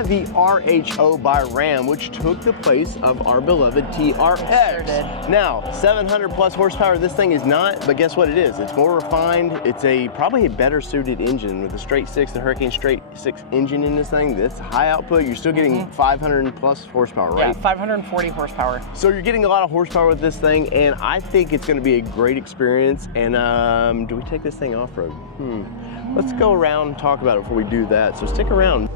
have the RHO by Ram, which took the place of our beloved TRX. Sure did. Now, 700 plus horsepower, this thing is not, but guess what it is? It's more refined. It's probably a better suited engine with the straight six, the Hurricane straight six engine in this thing. This high output, you're still getting 500 plus horsepower, right? Yeah, 540 horsepower. So you're getting a lot of horsepower with this thing, and I think it's gonna be a great experience. And do we take this thing off-road? Let's go around and talk about it before we do that, so stick around.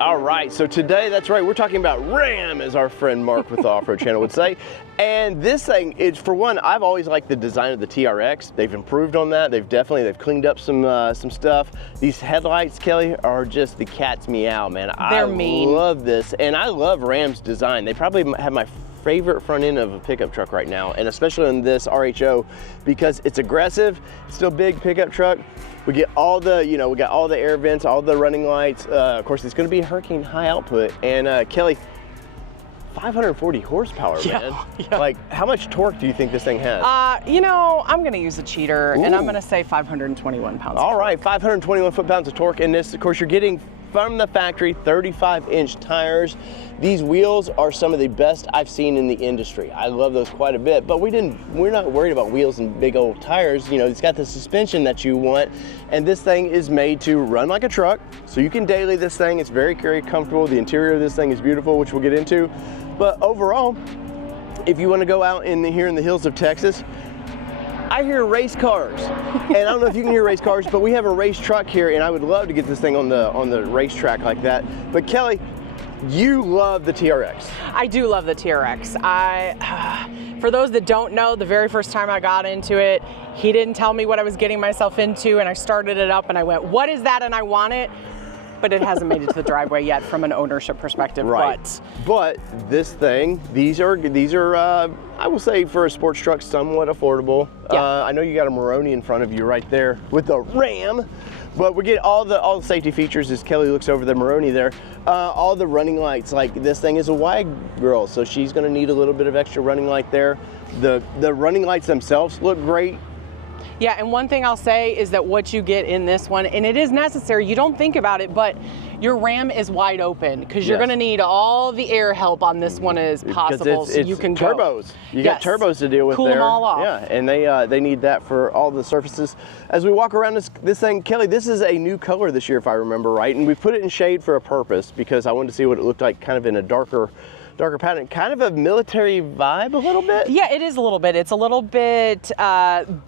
All right, so today, that's right, we're talking about RAM, as our friend Mark with the Off-Road channel would say. And this thing, is, for one, I've always liked the design of the TRX. They've improved on that. They've cleaned up some stuff. These headlights, Kelly, are just the cat's meow, man. They're mean. I love this, and I love Ram's design. They probably have my favorite front end of a pickup truck right now, and especially in this RHO, because it's aggressive, it's still a big pickup truck. We get all the, we got all the air vents, all the running lights. Of course, it's gonna be a Hurricane high output. And Kelly, 540 horsepower, man. Yeah. Like, how much torque do you think this thing has? I'm gonna use a cheater, and I'm gonna say 521 pounds. All right, 521 foot-pounds of torque. And this, of course, you're getting from the factory 35-inch tires. These wheels are some of the best I've seen in the industry. I love those quite a bit, but we're not worried about wheels and big old tires. It's got the suspension that you want, and this thing is made to run like a truck, so you can daily this thing. It's very, very comfortable. The interior of this thing is beautiful, which we'll get into. But overall, if you want to go out here in the hills of Texas, I hear race cars, and I don't know if you can hear race cars, but we have a race truck here, and I would love to get this thing on the racetrack like that. But Kelly, you love the TRX. I do love the TRX. For those that don't know, the very first time I got into it, he didn't tell me what I was getting myself into, and I started it up, and I went, "What is that?" And I want it. But it hasn't made it to the driveway yet from an ownership perspective. Right. But this thing, these are I will say, for a sports truck, somewhat affordable. Yeah. I know you got a Maroni in front of you right there with the Ram, but we get all the safety features as Kelly looks over the Maroni there. All the running lights, like this thing is a wide girl, so she's gonna need a little bit of extra running light there. The running lights themselves look great. Yeah, and one thing I'll say is that what you get in this one, and it is necessary, you don't think about it, but your Ram is wide open because you're gonna need all the air help on this one as possible, so you can turbos. go. You got turbos to deal with cool there. Them all off. Yeah, and they need that for all the surfaces. As we walk around this thing, Kelly, this is a new color this year, if I remember right, and we put it in shade for a purpose because I wanted to see what it looked like kind of in a darker pattern, kind of a military vibe a little bit. Yeah, it is a little bit. It's a little bit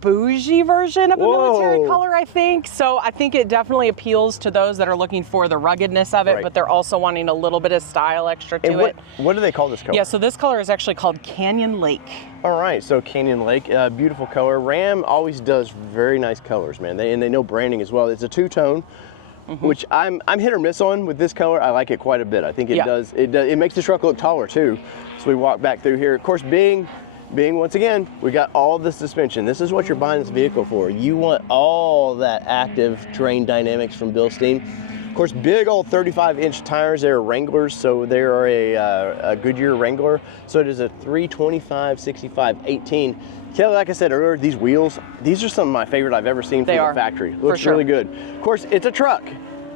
bougie version of a military color, I think. So I think it definitely appeals to those that are looking for the ruggedness of it, but they're also wanting a little bit of style extra to it. What do they call this color? Yeah, so this color is actually called Canyon Lake. All right, so Canyon Lake, beautiful color. Ram always does very nice colors, man. They know branding as well. It's a two-tone. Which I'm hit or miss on with this color. I like it quite a bit. I think it makes the truck look taller too. So we walk back through here. Of course, being once again, we got all the suspension. This is what you're buying this vehicle for. You want all that active terrain dynamics from Bilstein. Of course, big old 35-inch tires. They're Wranglers, so they are a Goodyear Wrangler. So it is a 325, 65, 18. Kelly, like I said earlier, these wheels, these are some of my favorite I've ever seen from the factory. Looks really good. Of course, it's a truck.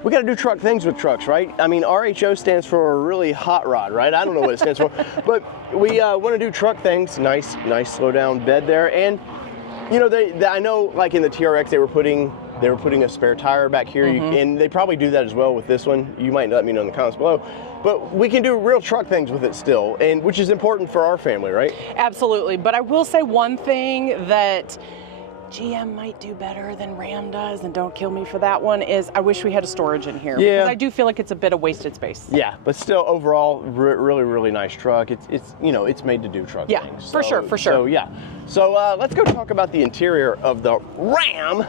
We got to do truck things with trucks, right? I mean, RHO stands for a really hot rod, right? I don't know what it stands for, but we want to do truck things. Nice slow down bed there. And I know, like in the TRX, they were putting a spare tire back here, and they probably do that as well with this one. You might let me know in the comments below. But we can do real truck things with it still, and which is important for our family, right? Absolutely. But I will say one thing that GM might do better than Ram does, and don't kill me for that one, is I wish we had a storage in here. Yeah. Because I do feel like it's a bit of wasted space. Yeah, but still overall, really, really nice truck. It's made to do truck things. Yeah, for sure. So yeah. So let's go talk about the interior of the Ram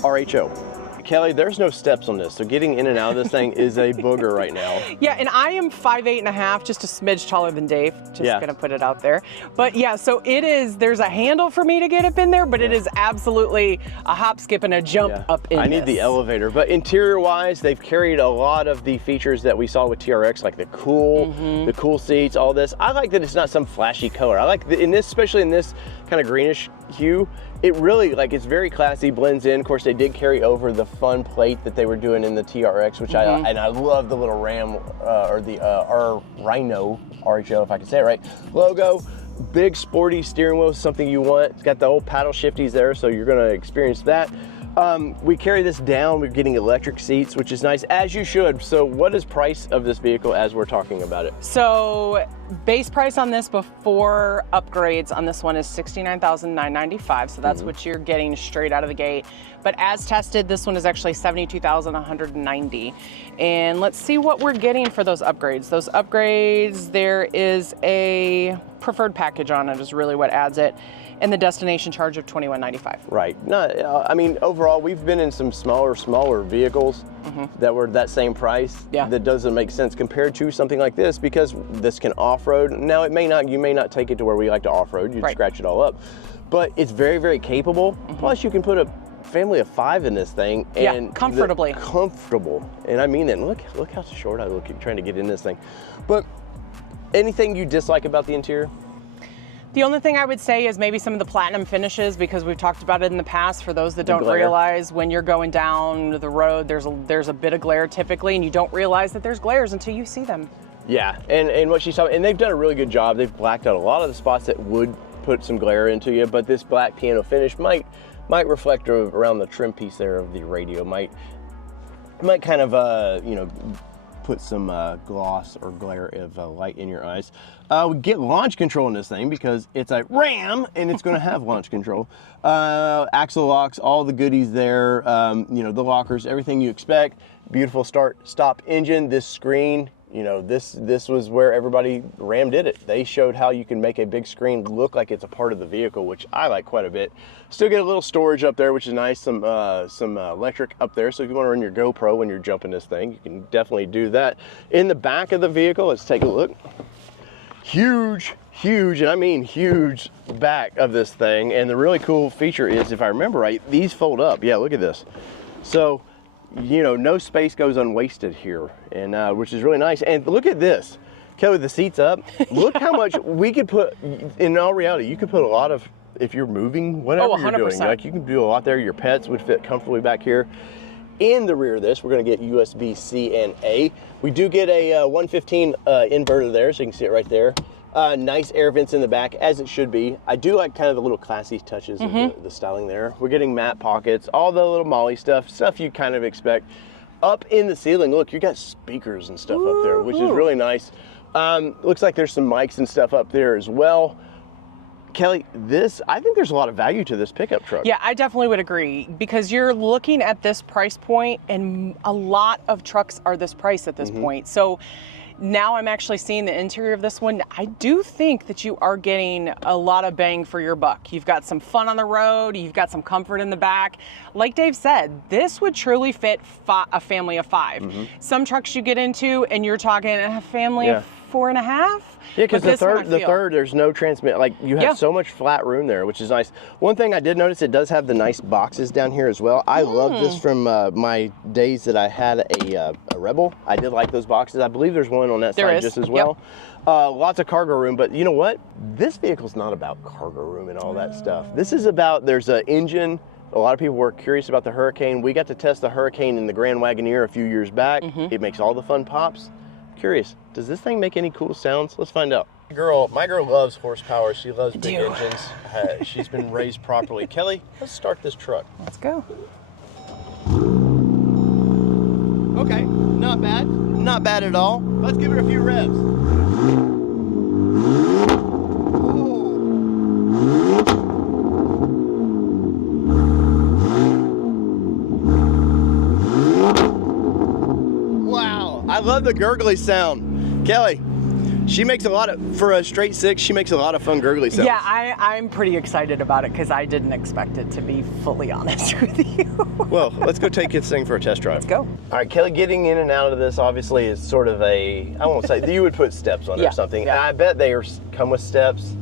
RHO. Kelly, there's no steps on this, so getting in and out of this thing is a booger right now. Yeah, and I am 5'8.5", just a smidge taller than Dave. Just gonna put it out there. But yeah, so it is, there's a handle for me to get up in there, but it is absolutely a hop, skip, and a jump up in I need the elevator. But interior-wise, they've carried a lot of the features that we saw with TRX, like the cool seats, all this. I like that it's not some flashy color. I like, especially in this kind of greenish hue, it really, it's very classy, blends in. Of course, they did carry over the fun plate that they were doing in the TRX, which I love the little RAM or the RHO, if I can say it right, logo. Big sporty steering wheel is something you want. It's got the old paddle shifties there, so you're gonna experience that. We carry this down, we're getting electric seats, which is nice, as you should. So what is price of this vehicle as we're talking about it? So base price on this before upgrades on this one is $69,995. So that's what you're getting straight out of the gate. But as tested, this one is actually $72,190. And let's see what we're getting for those upgrades. Those upgrades, there is a preferred package on it is really what adds it. And the destination charge of $21.95. Right. No, I mean, overall, we've been in some smaller vehicles that were that same price. Yeah. That doesn't make sense compared to something like this, because this can off-road. Now, you may not take it to where we like to off-road. You'd scratch it all up. But it's very, very capable. Plus, you can put a family of 5 in this thing. And comfortably. Comfortable. And I mean that. Look how short I look trying to get in this thing. But anything you dislike about the interior? The only thing I would say is maybe some of the platinum finishes, because we've talked about it in the past. For those that don't realize, when you're going down the road, there's a bit of glare typically, and you don't realize that there's glares until you see them. Yeah, and what she's talking, and they've done a really good job. They've blacked out a lot of the spots that would put some glare into you, but this black piano finish might reflect around the trim piece there of the radio. Might kind of put some gloss or glare of light in your eyes. We get launch control in this thing because it's a Ram and it's going to have launch control. Axle locks, all the goodies there, the lockers, everything you expect. Beautiful stop engine. This screen, this was where Ram did it. They showed how you can make a big screen look like it's a part of the vehicle, which I like quite a bit. Still get a little storage up there, which is nice. Some electric up there, so if you want to run your GoPro when you're jumping this thing, you can definitely do that. In the back of the vehicle, let's take a look. Huge, and I mean huge back of this thing. And the really cool feature is, if I remember right, these fold up. Yeah, look at this. So, no space goes unwasted here, and which is really nice. And look at this, Kelly, the seats up. Look how much we could put. In all reality, you could put a lot of, if you're moving, whatever you're doing, like you can do a lot there. Your pets would fit comfortably back here. In the rear of this, we're going to get USB-C and A. We do get a 115 inverter there, so you can see it right there. Nice air vents in the back, as it should be. I do like kind of the little classy touches of the styling there. We're getting matte pockets, all the little Molly stuff you kind of expect. Up in the ceiling, look, you got speakers and stuff up there, which is really nice. Looks like there's some mics and stuff up there as well. Kelly, I think there's a lot of value to this pickup truck. Yeah, I definitely would agree, because you're looking at this price point, and a lot of trucks are this price at this point. So now I'm actually seeing the interior of this one. I do think that you are getting a lot of bang for your buck. You've got some fun on the road. You've got some comfort in the back. Like Dave said, this would truly fit a family of 5. Some trucks you get into and you're talking a family of 4.5. Yeah, because the third, there's no transmit. Like, you have so much flat room there, which is nice. One thing I did notice, it does have the nice boxes down here as well. I love this from my days that I had a Rebel. I did like those boxes. I believe there's one on that side just as well. Lots of cargo room, but you know what? This vehicle's not about cargo room and all that stuff. This is about, there's an engine. A lot of people were curious about the Hurricane. We got to test the Hurricane in the Grand Wagoneer a few years back. It makes all the fun pops. Curious, does this thing make any cool sounds? Let's find out. My girl loves horsepower. She loves big engines. She's been raised properly. Kelly, let's start this truck. Let's go. Okay, not bad. Not bad at all. Let's give it a few revs. I love the gurgly sound. Kelly, she makes a lot of, for a straight 6, she makes a lot of fun gurgly sounds. Yeah, I'm pretty excited about it, because I didn't expect it, to be fully honest with you. Well, let's go take this thing for a test drive. Let's go. All right, Kelly, getting in and out of this obviously is sort of I won't say, you would put steps on it or something. Yeah. And I bet they come with steps.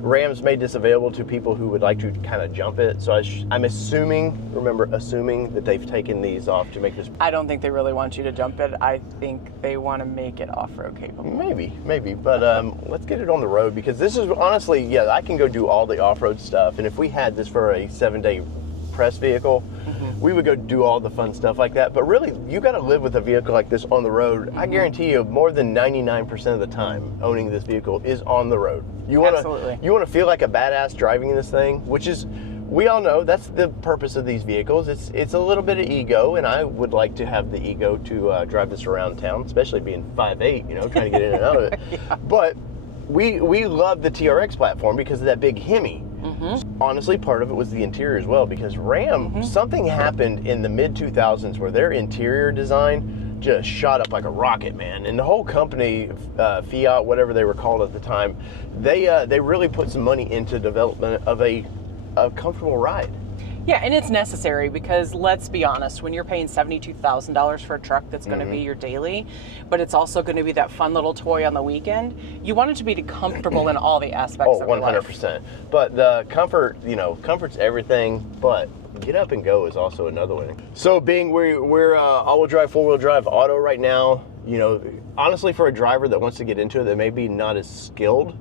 Ram's made this available to people who would like to kind of jump it. So I'm assuming that they've taken these off to make this. I don't think they really want you to jump it. I think they want to make it off-road capable. Maybe. But let's get it on the road, because this is honestly, I can go do all the off-road stuff. And if we had this for a 7-day press vehicle, we would go do all the fun stuff like that. But really, you got to live with a vehicle like this on the road. I guarantee you, more than 99% of the time, owning this vehicle is on the road. You want to feel like a badass driving this thing, which is, we all know that's the purpose of these vehicles. It's a little bit of ego, and I would like to have the ego to drive this around town, especially being 5'8", you know, trying to get in and out of it. Yeah. But we love the TRX platform because of that big Hemi. Honestly, part of it was the interior as well, because Ram, something happened in the mid-2000s where their interior design just shot up like a rocket, man. And the whole company, Fiat, whatever they were called at the time, they really put some money into development of a comfortable ride. Yeah, and it's necessary because let's be honest, when you're paying $72,000 for a truck that's going to be your daily, but it's also going to be that fun little toy on the weekend, you want it to be comfortable in all the aspects of your life. 100%. But the comfort, you know, comfort's everything, but get up and go is also another one. So being we're all-wheel drive, four-wheel drive auto right now, you know, honestly, for a driver that wants to get into it that may be not as skilled,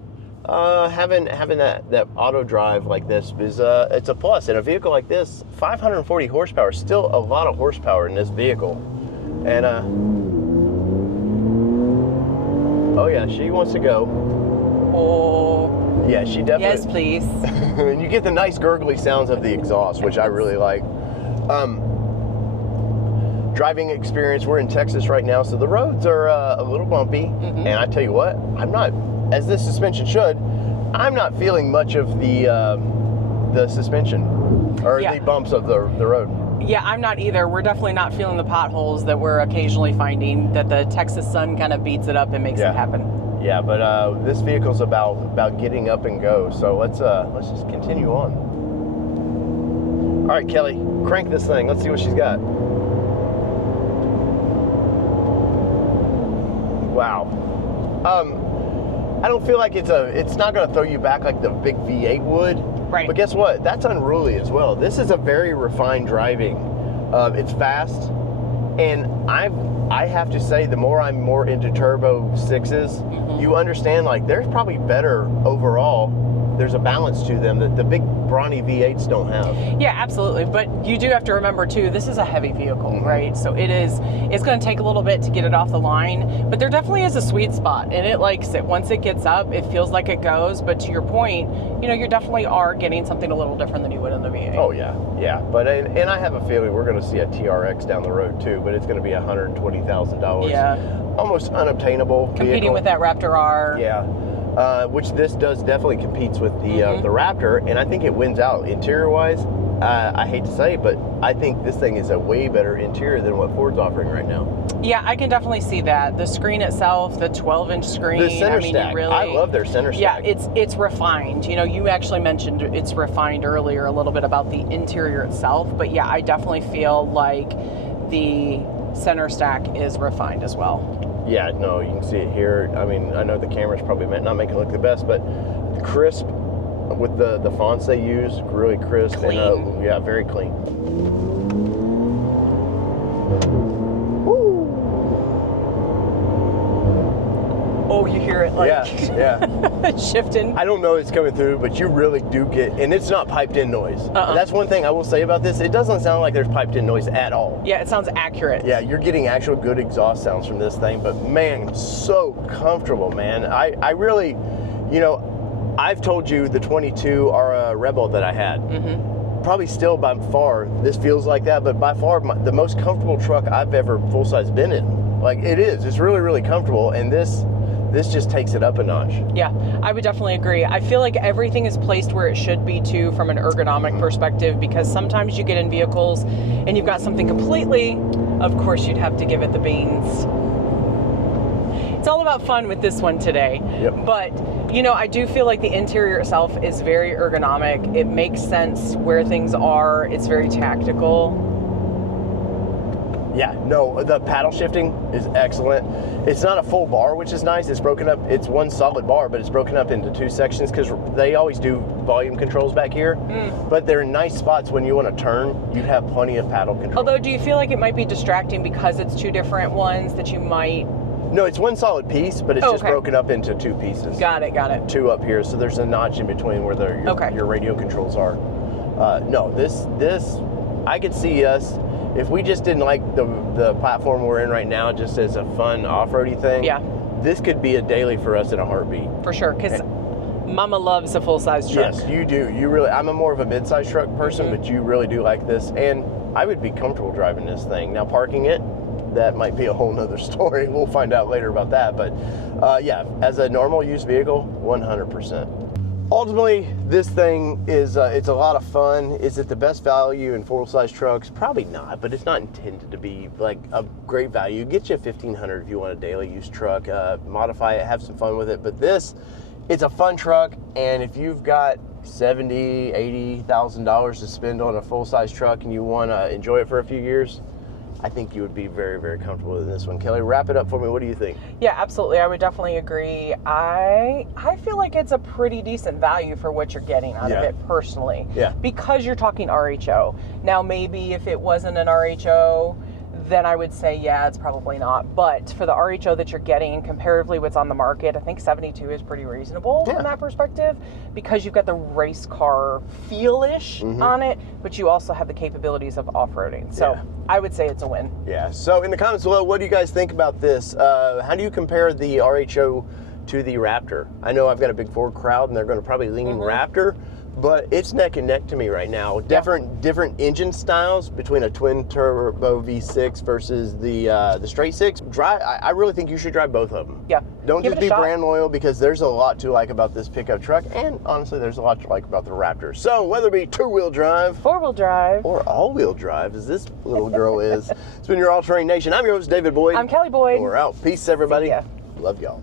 having that auto drive like this is it's a plus. In a vehicle like this, 540 horsepower is still a lot of horsepower in this vehicle. And oh yeah, she wants to go. Oh yeah, she definitely. Yes, please. And you get the nice gurgly sounds of the exhaust, which I really like. Driving experience, we're in Texas right now, so the roads are a little bumpy. And I tell you what, I'm not, as this suspension should, I'm not feeling much of the suspension or the bumps of the road. Yeah, I'm not either. We're definitely not feeling the potholes that we're occasionally finding, that the Texas sun kind of beats it up and makes it happen. Yeah, but this vehicle's about getting up and go, so let's just continue on. All right, Kelly, crank this thing. Let's see what she's got. Wow. I don't feel like it's not going to throw you back like the big V8 would. Right. But guess what? That's unruly as well. This is a very refined driving. It's fast, and I have to say, the more I'm more into turbo 6s, you understand, like, there's probably better overall. There's a balance to them that the big brawny V8s don't have. Yeah, absolutely. But you do have to remember too, this is a heavy vehicle, right? So it's going to take a little bit to get it off the line, but there definitely is a sweet spot, and it likes it. Once it gets up, it feels like it goes. But to your point, you know, you definitely are getting something a little different than you would in the V8. Oh yeah, yeah. But and I have a feeling we're going to see a TRX down the road too, but it's going to be $120,000. Yeah. Almost unobtainable. Competing vehicle. with that Raptor R. Yeah. Which this does definitely competes with the Raptor, and I think it wins out interior-wise. I hate to say it, but I think this thing is a way better interior than what Ford's offering right now. Yeah, I can definitely see that. The screen itself, the 12-inch screen. The center stack. Really, I love their center stack. Yeah, it's refined. You know, you actually mentioned it's refined earlier a little bit about the interior itself, but yeah, I definitely feel like the center stack is refined as well. Yeah, no, you can see it here. I mean, I know the camera's probably not making it look the best, but the crisp with the fonts they use, really crisp. Clean. And, yeah, very clean. Woo! Oh, you hear it like shifting. I don't know it's coming through, but you really do get, and it's not piped in noise. That's one thing I will say about this. It doesn't sound like there's piped in noise at all. Yeah, it sounds accurate. Yeah, you're getting actual good exhaust sounds from this thing, but man, so comfortable, man. I really, you know, I've told you the 22 RHO that I had. Probably still by far, this feels like that, but by far the most comfortable truck I've ever full-size been in. Like, it is. It's really, really comfortable, and this just takes it up a notch. Yeah, I would definitely agree. I feel like everything is placed where it should be too, from an ergonomic perspective, because sometimes you get in vehicles and you've got something completely, of course you'd have to give it the beans. It's all about fun with this one today. Yep. But, you know, I do feel like the interior itself is very ergonomic. It makes sense where things are. It's very tactical. Yeah, no, the paddle shifting is excellent. It's not a full bar, which is nice. It's broken up, it's one solid bar, but it's broken up into two sections because they always do volume controls back here. But they're in nice spots when you want to turn. You have plenty of paddle control. Although, do you feel like it might be distracting because it's two different ones that you might... No, it's one solid piece, but it's just broken up into two pieces. Got it. Two up here, so there's a notch in between where your radio controls are. No, this I could see us, if we just didn't like the platform we're in right now just as a fun off-roady thing. Yeah. This could be a daily for us in a heartbeat. For sure, because Mama loves a full-size truck. Yes, you do. You really. I'm a more of a mid-size truck person, but you really do like this, and I would be comfortable driving this thing. Now, parking it, that might be a whole nother story. We'll find out later about that. But yeah, as a normal used vehicle, 100%. Ultimately, this thing is it's a lot of fun. Is it the best value in full-size trucks? Probably not, but it's not intended to be like a great value. Get you a $1,500 if you want a daily use truck. Modify it, have some fun with it. But this, it's a fun truck, and if you've got $70,000, $80,000 to spend on a full-size truck and you want to enjoy it for a few years, I think you would be very, very comfortable with this one. Kelly, wrap it up for me. What do you think? Yeah, absolutely. I would definitely agree. I feel like it's a pretty decent value for what you're getting out of it personally. Yeah. Because you're talking RHO. Now, maybe if it wasn't an RHO, then I would say, yeah, it's probably not. But for the RHO that you're getting, comparatively what's on the market, I think 72 is pretty reasonable from that perspective, because you've got the race car feel-ish on it, but you also have the capabilities of off-roading. So I would say it's a win. Yeah. So in the comments below, what do you guys think about this? How do you compare the RHO to the Raptor? I know I've got a big Ford crowd, and they're going to probably lean Raptor, but it's neck and neck to me right now. Different engine styles between a twin turbo V6 versus the straight six. I really think you should drive both of them. Yeah. Don't just be brand loyal, because there's a lot to like about this pickup truck, and honestly, there's a lot to like about the Raptor. So whether it be two-wheel drive, four-wheel drive, or all-wheel drive, as this little girl is, it's been your All Terrain Nation. I'm your host, David Boyd. I'm Kelly Boyd. And we're out. Peace, everybody. See ya. Love y'all.